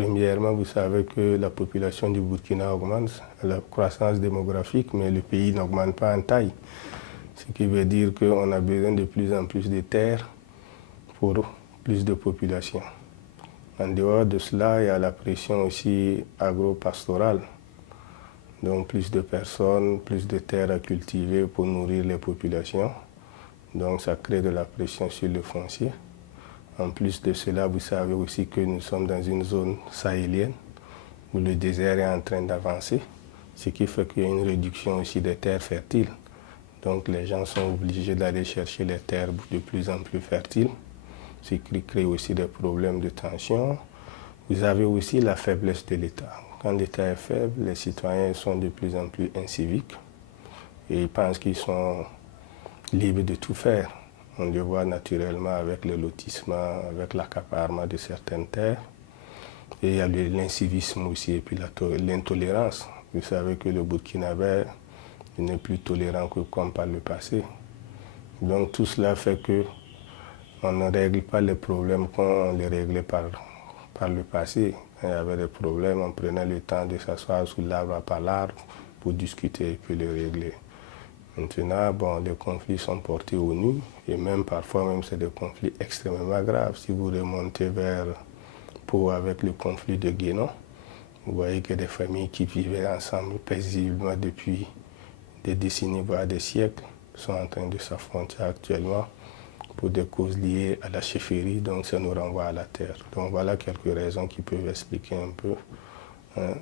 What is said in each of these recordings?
Premièrement, vous savez que la population du Burkina augmente, la croissance démographique, mais le pays n'augmente pas en taille. Ce qui veut dire qu'on a besoin de plus en plus de terres pour plus de population. En dehors de cela, il y a la pression aussi agro-pastorale. Donc plus de personnes, plus de terres à cultiver pour nourrir les populations. Donc ça crée de la pression sur le foncier. En plus de cela, vous savez aussi que nous sommes dans une zone sahélienne où le désert est en train d'avancer, ce qui fait qu'il y a une réduction aussi des terres fertiles. Donc les gens sont obligés d'aller chercher les terres de plus en plus fertiles, ce qui crée aussi des problèmes de tension. Vous avez aussi la faiblesse de l'État. Quand l'État est faible, les citoyens sont de plus en plus inciviques et ils pensent qu'ils sont libres de tout faire. On le voit naturellement avec le lotissement, avec l'accaparement de certaines terres. Et il y a l'incivisme aussi et puis l'intolérance. Vous savez que le Burkinabé n'est plus tolérant que comme par le passé. Donc tout cela fait qu'on ne règle pas les problèmes comme on les réglait par le passé. Quand il y avait des problèmes, on prenait le temps de s'asseoir sous l'arbre par l'arbre pour discuter et puis les régler. Maintenant, bon, les conflits sont portés au nu et même parfois même c'est des conflits extrêmement graves. Si vous remontez vers Pau avec le conflit de Guénon, vous voyez que des familles qui vivaient ensemble paisiblement depuis des décennies, voire des siècles, sont en train de s'affronter actuellement pour des causes liées à la chefferie, donc ça nous renvoie à la terre. Donc voilà quelques raisons qui peuvent expliquer un peu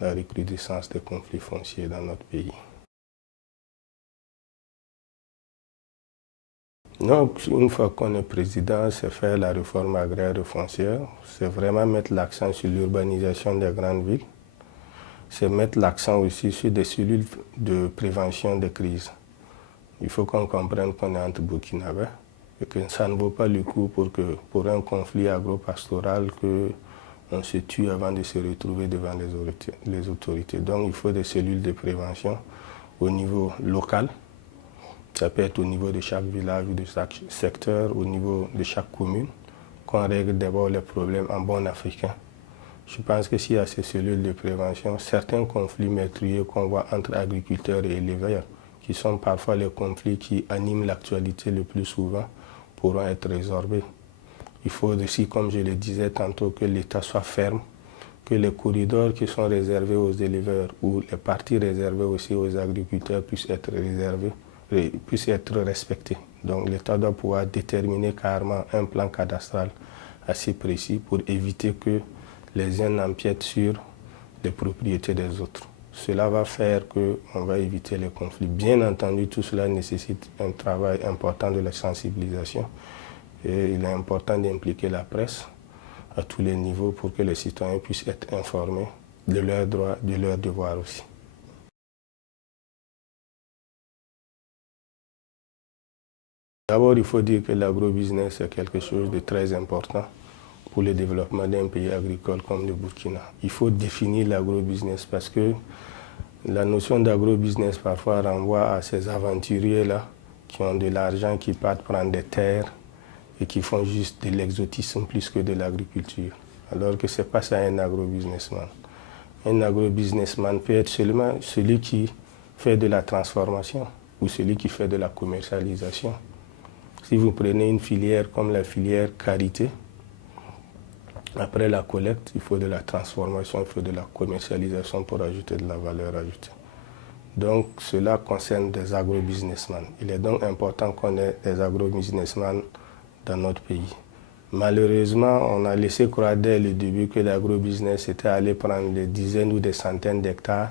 la recrudescence des conflits fonciers dans notre pays. Donc, une fois qu'on est président, c'est faire la réforme agraire et foncière, c'est vraiment mettre l'accent sur l'urbanisation des grandes villes, c'est mettre l'accent aussi sur des cellules de prévention des crises. Il faut qu'on comprenne qu'on est entre Burkinabés et que ça ne vaut pas le coup pour un conflit agro-pastoral qu'on se tue avant de se retrouver devant les autorités. Donc, il faut des cellules de prévention au niveau local. Ça peut être au niveau de chaque village ou de chaque secteur, au niveau de chaque commune, qu'on règle d'abord les problèmes en bon africain. Je pense que s'il y a ces cellules de prévention, certains conflits meurtriers qu'on voit entre agriculteurs et éleveurs, qui sont parfois les conflits qui animent l'actualité le plus souvent, pourront être résorbés. Il faut aussi, comme je le disais tantôt, que l'État soit ferme, que les corridors qui sont réservés aux éleveurs ou les parties réservées aussi aux agriculteurs puissent être respectés. Donc l'État doit pouvoir déterminer carrément un plan cadastral assez précis pour éviter que les uns empiètent sur les propriétés des autres. Cela va faire qu'on va éviter les conflits. Bien entendu, tout cela nécessite un travail important de la sensibilisation et il est important d'impliquer la presse à tous les niveaux pour que les citoyens puissent être informés de leurs droits, de leurs devoirs aussi. D'abord, il faut dire que l'agrobusiness est quelque chose de très important pour le développement d'un pays agricole comme le Burkina. Il faut définir l'agrobusiness parce que la notion d'agrobusiness parfois renvoie à ces aventuriers-là qui ont de l'argent, qui partent prendre des terres et qui font juste de l'exotisme plus que de l'agriculture. Alors que ce n'est pas ça un agrobusinessman. Un agrobusinessman peut être seulement celui qui fait de la transformation ou celui qui fait de la commercialisation. Si vous prenez une filière comme la filière karité, après la collecte, il faut de la transformation, il faut de la commercialisation pour ajouter de la valeur ajoutée. Donc cela concerne des agrobusinessmen. Il est donc important qu'on ait des agrobusinessmen dans notre pays. Malheureusement, on a laissé croire dès le début que l'agrobusiness était allé prendre des dizaines ou des centaines d'hectares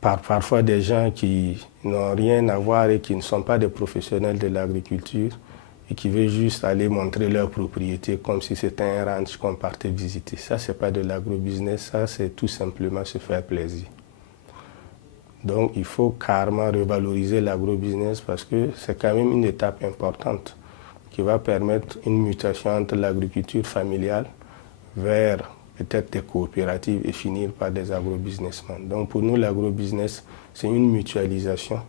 par parfois des gens qui n'ont rien à voir et qui ne sont pas des professionnels de l'agriculture et qui veulent juste aller montrer leur propriété comme si c'était un ranch qu'on partait visiter. Ça, ce n'est pas de l'agrobusiness, ça, c'est tout simplement se faire plaisir. Donc, il faut carrément revaloriser l'agrobusiness parce que c'est quand même une étape importante qui va permettre une mutation entre l'agriculture familiale vers peut-être des coopératives et finir par des agrobusinessmen. Donc pour nous, l'agrobusiness, c'est une mutualisation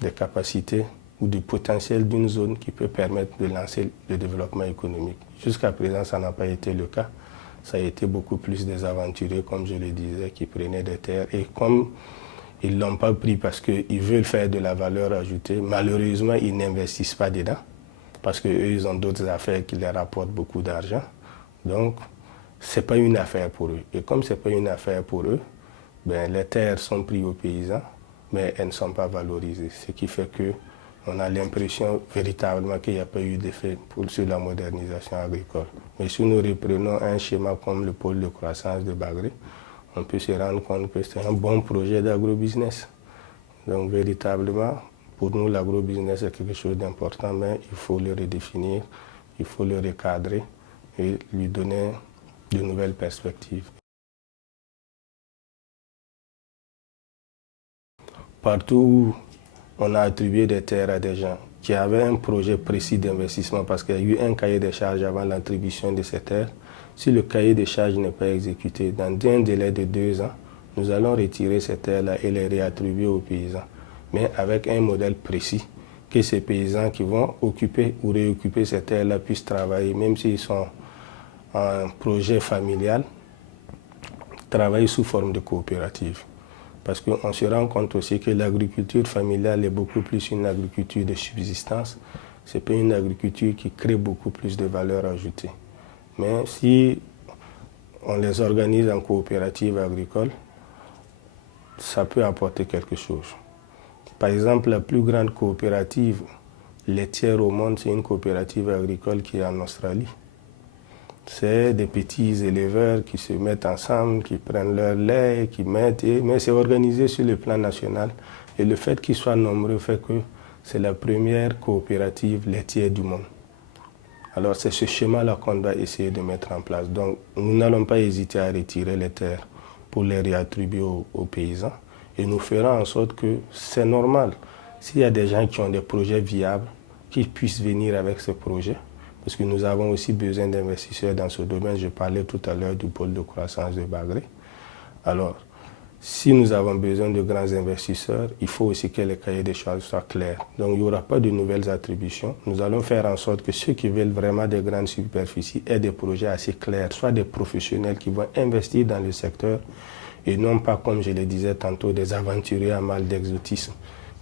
des capacités ou du potentiel d'une zone qui peut permettre de lancer le développement économique. Jusqu'à présent, ça n'a pas été le cas. ça a été beaucoup plus des aventuriers, comme je le disais, qui prenaient des terres. Et comme ils ne l'ont pas pris parce qu'ils veulent faire de la valeur ajoutée, malheureusement, ils n'investissent pas dedans, parce qu'eux, ils ont d'autres affaires qui leur rapportent beaucoup d'argent. Donc, ce n'est pas une affaire pour eux. Et comme ce n'est pas une affaire pour eux, ben, les terres sont prises aux paysans, mais elles ne sont pas valorisées. Ce qui fait qu'on a l'impression véritablement qu'il n'y a pas eu d'effet sur la modernisation agricole. Mais si nous reprenons un schéma comme le pôle de croissance de Bagré, on peut se rendre compte que c'est un bon projet d'agrobusiness. Donc véritablement, pour nous, l'agrobusiness est quelque chose d'important, mais il faut le redéfinir, il faut le recadrer et lui donner de nouvelles perspectives. Partout où on a attribué des terres à des gens qui avaient un projet précis d'investissement, parce qu'il y a eu un cahier des charges avant l'attribution de ces terres, si le cahier des charges n'est pas exécuté, dans un délai de 2 ans, nous allons retirer ces terres-là et les réattribuer aux paysans, mais avec un modèle précis, que ces paysans qui vont occuper ou réoccuper ces terres-là puissent travailler, même s'ils sont en projet familial, travailler sous forme de coopérative. Parce qu'on se rend compte aussi que l'agriculture familiale est beaucoup plus une agriculture de subsistance. Ce n'est pas une agriculture qui crée beaucoup plus de valeur ajoutée. Mais si on les organise en coopérative agricole, ça peut apporter quelque chose. Par exemple, la plus grande coopérative laitière au monde, c'est une coopérative agricole qui est en Australie. C'est des petits éleveurs qui se mettent ensemble, qui prennent leur lait, qui mettent, mais c'est organisé sur le plan national. Et le fait qu'ils soient nombreux fait que c'est la première coopérative laitière du monde. Alors c'est ce schéma-là qu'on doit essayer de mettre en place. Donc nous n'allons pas hésiter à retirer les terres pour les réattribuer aux paysans. Et nous ferons en sorte que c'est normal. S'il y a des gens qui ont des projets viables, qu'ils puissent venir avec ce projet. Parce que nous avons aussi besoin d'investisseurs dans ce domaine. Je parlais tout à l'heure du pôle de croissance de Bagré. Alors, si nous avons besoin de grands investisseurs, il faut aussi que les cahiers des charges soient clairs. Donc, il n'y aura pas de nouvelles attributions. Nous allons faire en sorte que ceux qui veulent vraiment des grandes superficies aient des projets assez clairs, soit des professionnels qui vont investir dans le secteur et non pas, comme je le disais tantôt, des aventuriers à mal d'exotisme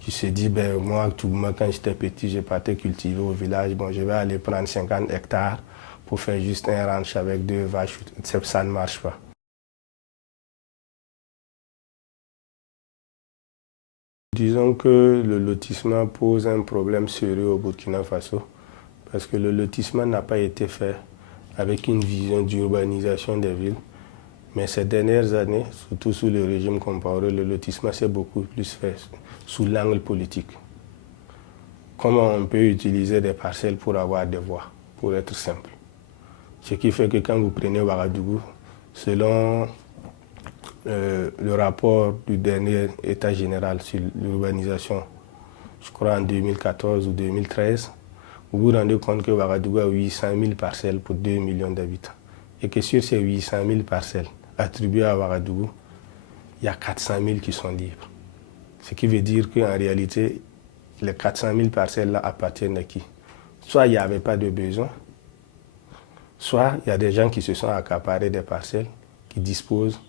qui se dit, ben, moi, quand j'étais petit, je partais cultiver au village, bon, je vais aller prendre 50 hectares pour faire juste un ranch avec 2 vaches, ça ne marche pas. Disons que le lotissement pose un problème sérieux au Burkina Faso, parce que le lotissement n'a pas été fait avec une vision d'urbanisation des villes. Mais ces dernières années, surtout sous le régime Compaoré, le lotissement s'est beaucoup plus fait sous l'angle politique. Comment on peut utiliser des parcelles pour avoir des voies, pour être simple. Ce qui fait que quand vous prenez Ouagadougou, selon le rapport du dernier État général sur l'urbanisation, je crois en 2014 ou 2013, vous vous rendez compte que Ouagadougou a 800 000 parcelles pour 2 millions d'habitants. Et que sur ces 800 000 parcelles attribuées à Ouagadougou, il y a 400 000 qui sont libres. Ce qui veut dire qu'en réalité, les 400 000 parcelles-là appartiennent à qui? Soit il n'y avait pas de besoin, soit il y a des gens qui se sont accaparés des parcelles, qui disposent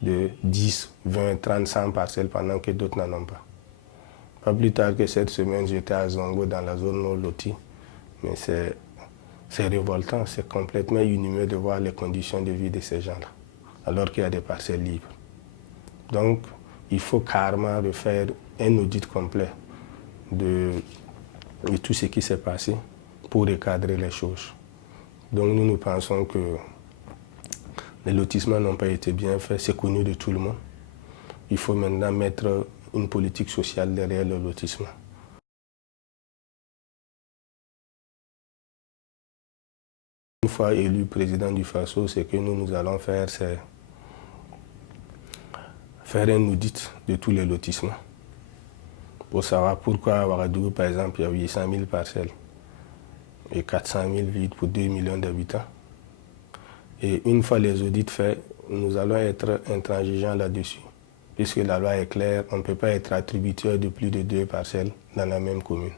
de 10, 20, 30, 100 parcelles pendant que d'autres n'en ont pas. Pas plus tard que cette semaine, j'étais à Zongo dans la zone non lotie, mais c'est révoltant, c'est complètement inhumain de voir les conditions de vie de ces gens-là, alors qu'il y a des parcelles libres. Donc, il faut carrément refaire un audit complet de tout ce qui s'est passé pour recadrer les choses. Donc, nous pensons que les lotissements n'ont pas été bien faits, c'est connu de tout le monde. Il faut maintenant mettre une politique sociale derrière le lotissement. Une fois élu président du Faso, ce que nous allons faire, c'est faire un audit de tous les lotissements pour savoir pourquoi à Ouagadougou, par exemple, il y a 800 000 parcelles et 400 000 vides pour 2 millions d'habitants. Et une fois les audits faits, nous allons être intransigeants là-dessus. Puisque la loi est claire, on ne peut pas être attributeur de plus de 2 parcelles dans la même commune.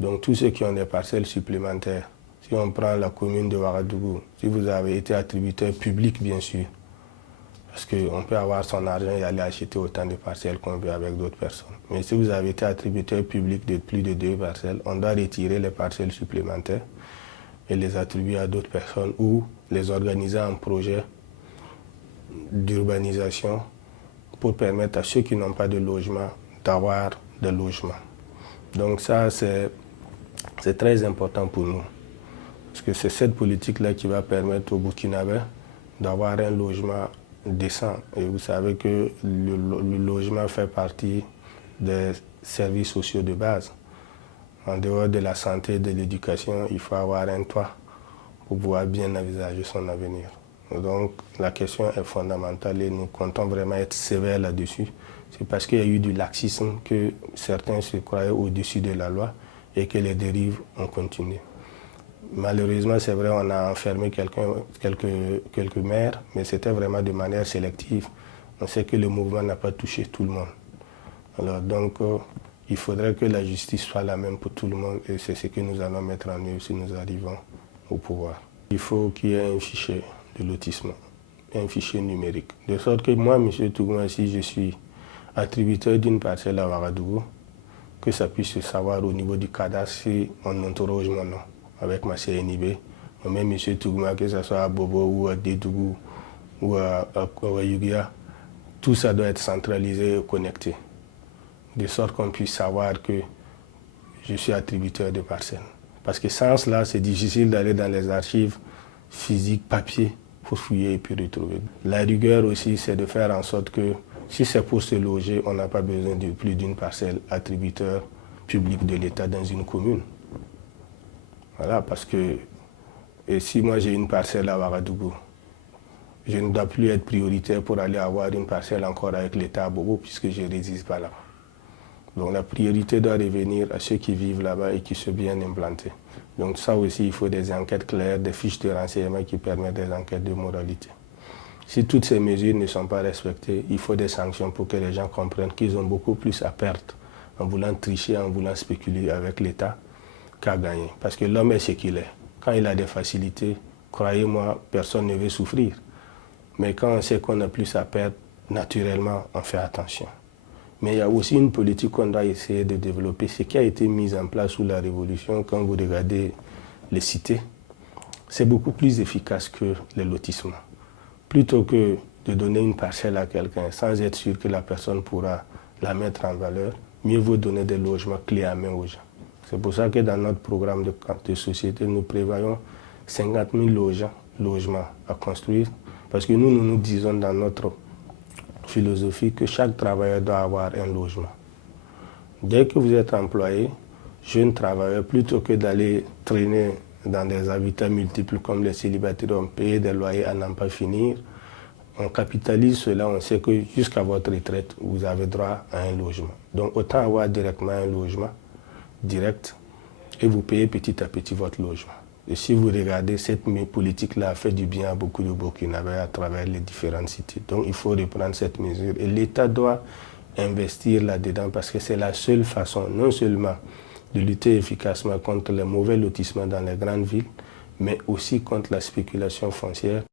Donc tous ceux qui ont des parcelles supplémentaires, Si on prend la commune de Ouagadougou, si vous avez été attributeur public, bien sûr, parce qu'on peut avoir son argent et aller acheter autant de parcelles qu'on veut avec d'autres personnes. Mais si vous avez été attributeur public de plus de 2 parcelles, on doit retirer les parcelles supplémentaires et les attribuer à d'autres personnes ou les organiser en projet d'urbanisation pour permettre à ceux qui n'ont pas de logement d'avoir des logements. Donc ça, c'est très important pour nous. Parce que c'est cette politique-là qui va permettre aux Burkinabés d'avoir un logement décent. Et vous savez que le logement fait partie des services sociaux de base. En dehors de la santé et de l'éducation, il faut avoir un toit pour pouvoir bien envisager son avenir. Donc la question est fondamentale et nous comptons vraiment être sévères là-dessus. C'est parce qu'il y a eu du laxisme que certains se croyaient au-dessus de la loi et que les dérives ont continué. Malheureusement, c'est vrai, on a enfermé quelques maires, mais c'était vraiment de manière sélective. On sait que le mouvement n'a pas touché tout le monde. Alors donc, il faudrait que la justice soit la même pour tout le monde et c'est ce que nous allons mettre en œuvre si nous arrivons au pouvoir. Il faut qu'il y ait un fichier de lotissement, un fichier numérique. De sorte que moi, M. Tougouma, si je suis attributeur d'une parcelle à Ouagadougou, que ça puisse se savoir au niveau du cadastre si on interroge mon nom avec ma CNIB. Même M. Tougouma, que ce soit à Bobo ou à Dédougou ou à Yugia, tout ça doit être centralisé et connecté. De sorte qu'on puisse savoir que je suis attributeur de parcelles. Parce que sans cela, c'est difficile d'aller dans les archives physiques, papier, pour fouiller et puis retrouver. La rigueur aussi, c'est de faire en sorte que si c'est pour se loger, on n'a pas besoin de plus d'une parcelle attributeur public de l'État dans une commune. Voilà, parce que et si moi j'ai une parcelle à Ouagadougou, je ne dois plus être prioritaire pour aller avoir une parcelle encore avec l'État à Bobo puisque je ne réside pas là. Donc la priorité doit revenir à ceux qui vivent là-bas et qui sont bien implantés. Donc ça aussi, il faut des enquêtes claires, des fiches de renseignement qui permettent des enquêtes de moralité. Si toutes ces mesures ne sont pas respectées, il faut des sanctions pour que les gens comprennent qu'ils ont beaucoup plus à perdre en voulant tricher, en voulant spéculer avec l'État qu'à gagner. Parce que l'homme est ce qu'il est. Quand il a des facilités, croyez-moi, personne ne veut souffrir. Mais quand on sait qu'on a plus à perdre, naturellement, on fait attention. Mais il y a aussi une politique qu'on doit essayer de développer, ce qui a été mis en place sous la Révolution. Quand vous regardez les cités, c'est beaucoup plus efficace que les lotissements. Plutôt que de donner une parcelle à quelqu'un sans être sûr que la personne pourra la mettre en valeur, mieux vaut donner des logements clés à main aux gens. C'est pour ça que dans notre programme de société, nous prévoyons 50 000 logements à construire. Parce que nous disons dans notre philosophie que chaque travailleur doit avoir un logement. Dès que vous êtes employé, jeune travailleur, plutôt que d'aller traîner dans des habitats multiples comme les célibataires, on paye des loyers à n'en pas finir, on capitalise cela, on sait que jusqu'à votre retraite, vous avez droit à un logement. Donc autant avoir directement un logement direct et vous payez petit à petit votre logement. Et si vous regardez, cette politique-là a fait du bien à beaucoup de Burkinabés à travers les différentes cités. Donc il faut reprendre cette mesure. Et l'État doit investir là-dedans parce que c'est la seule façon, non seulement de lutter efficacement contre les mauvais lotissements dans les grandes villes, mais aussi contre la spéculation foncière.